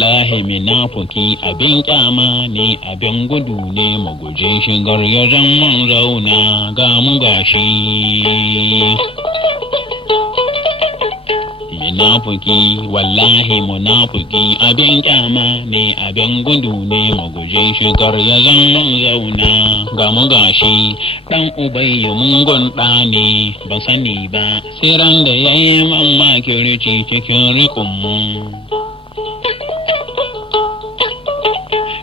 wallahi munafiki abin kyama ne abin gudu ne mu guje shigar ya zaman zauna ga mu gashi. Munafiki wallahi munafiki abin kyama ne abin gudu ne mu guje shigar ya zaman zauna ga mu gashi. Dan ubayyu mungun ɗa ne ba sani ba sai ran da yayi mamaki rici cikin rikunmu.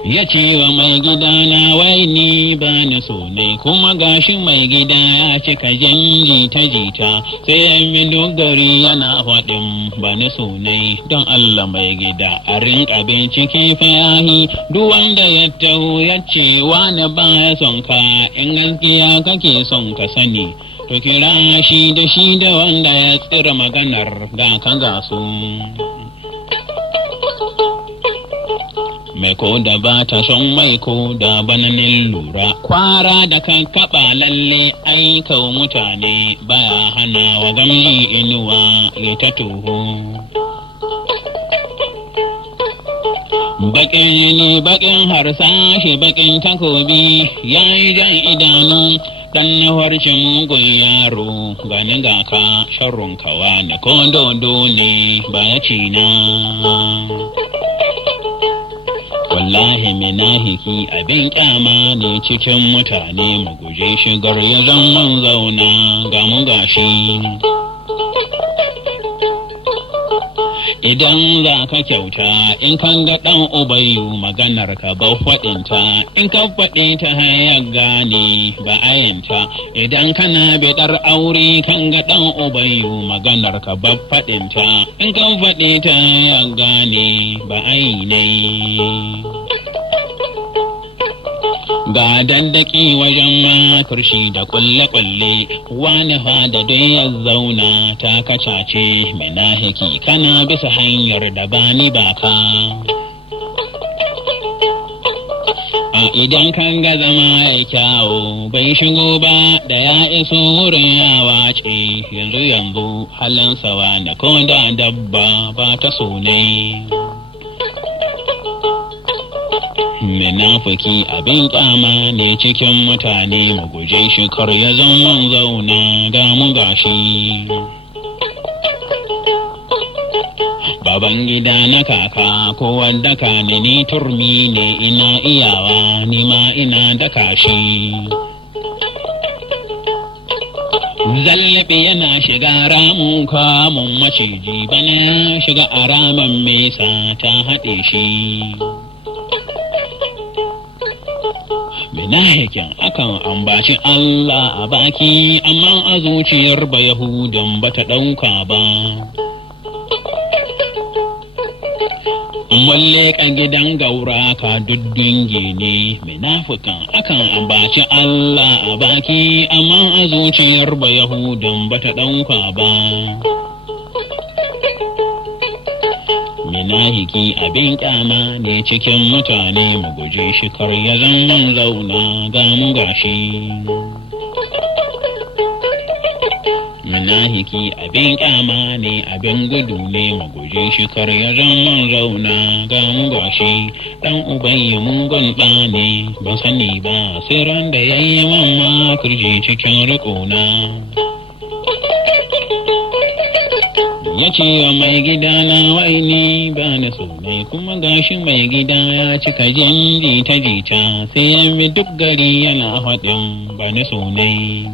Ya ce wa mai gida na wai ni ba ni so ne kuma gashi mai gida ya cika jan jita sai ya mi dogari yana faɗin ba ni so ne don Allah mai gida a rinka bincike fayahi duk wanda ya taho ya ce wani ba ya son ka in gaskiya kake son ka sani to kira shi da wanda ya tsira maganar ga ka ga su. Mai ko da ba ta son mai ko da bananin lura kwara da kan kaba lalle aikau mutane baya hana wa gamji inuwa ya ta toho. Bakin jini bakin harsashi bakin takobi ya yi jan idanu dan na warce mugun yaro gani ga ka sharrun kawa ne ko dodo ne ba ya cina. Wallahi munafiki abin kyama ne cikin mutane mu guje shigar ya zaman zauna ga mu gashi. Idan za ka kyauta in kan ga ɗan ubayyu maganar ka ba faɗinta in ka faɗi ta hayar gane ba ayanta idan kana biɗar aure kan ga ɗan ubayyu maganar ka ba faɗinta in kan faɗi ta hayar gane ba ainai. Ga dandaki wajen makarshi da kulle-kulle wani fada dai ya zauna ta kacace munafiki kana bisa hanyar da bani baka. A idan kan ga zama ya kyawo bai shigo ba da ya iso wurin ya wace yanzu halin sawa na ko da dabba ba ta so ne. Munafiki abin kyama ne cikin mutane mu guje shi kar ya zaman zauna ga mu gashi. Babangida na kaka ko wadda ka ne ni turmi ne ina iyawa ni ma ina daka shi. Zallabi yana shiga ramun kamun maciji bana shiga a ramin mesa ta haɗe shi. Munafikin akan ambaci Allah a baki amma a zuciyar ba Yahudan ba ta ɗauka ba. Walle ka gidan gaura ka duddunge ne munafikan akan ambaci Allah a baki amma a zuciyar ba Yahudan ba ta ɗauka ba. Munafiki abin kyama ne cikin mutane mu guje shi kar ya zaman zauna ga mu gashi. Munafiki abin kyama ne abin gudu ne mu guje shi kar ya zaman zauna ga mu gashi. Dan ubayyu mugun ɗa ne ban sani ba sai ran da yayi mamma kurje cikin riƙona. Ya ce wa mai gida na wai ni ba na so ne kuma gashi mai gida ya cika jan jita sai ya bi duk gari yana faɗin ba na so ne.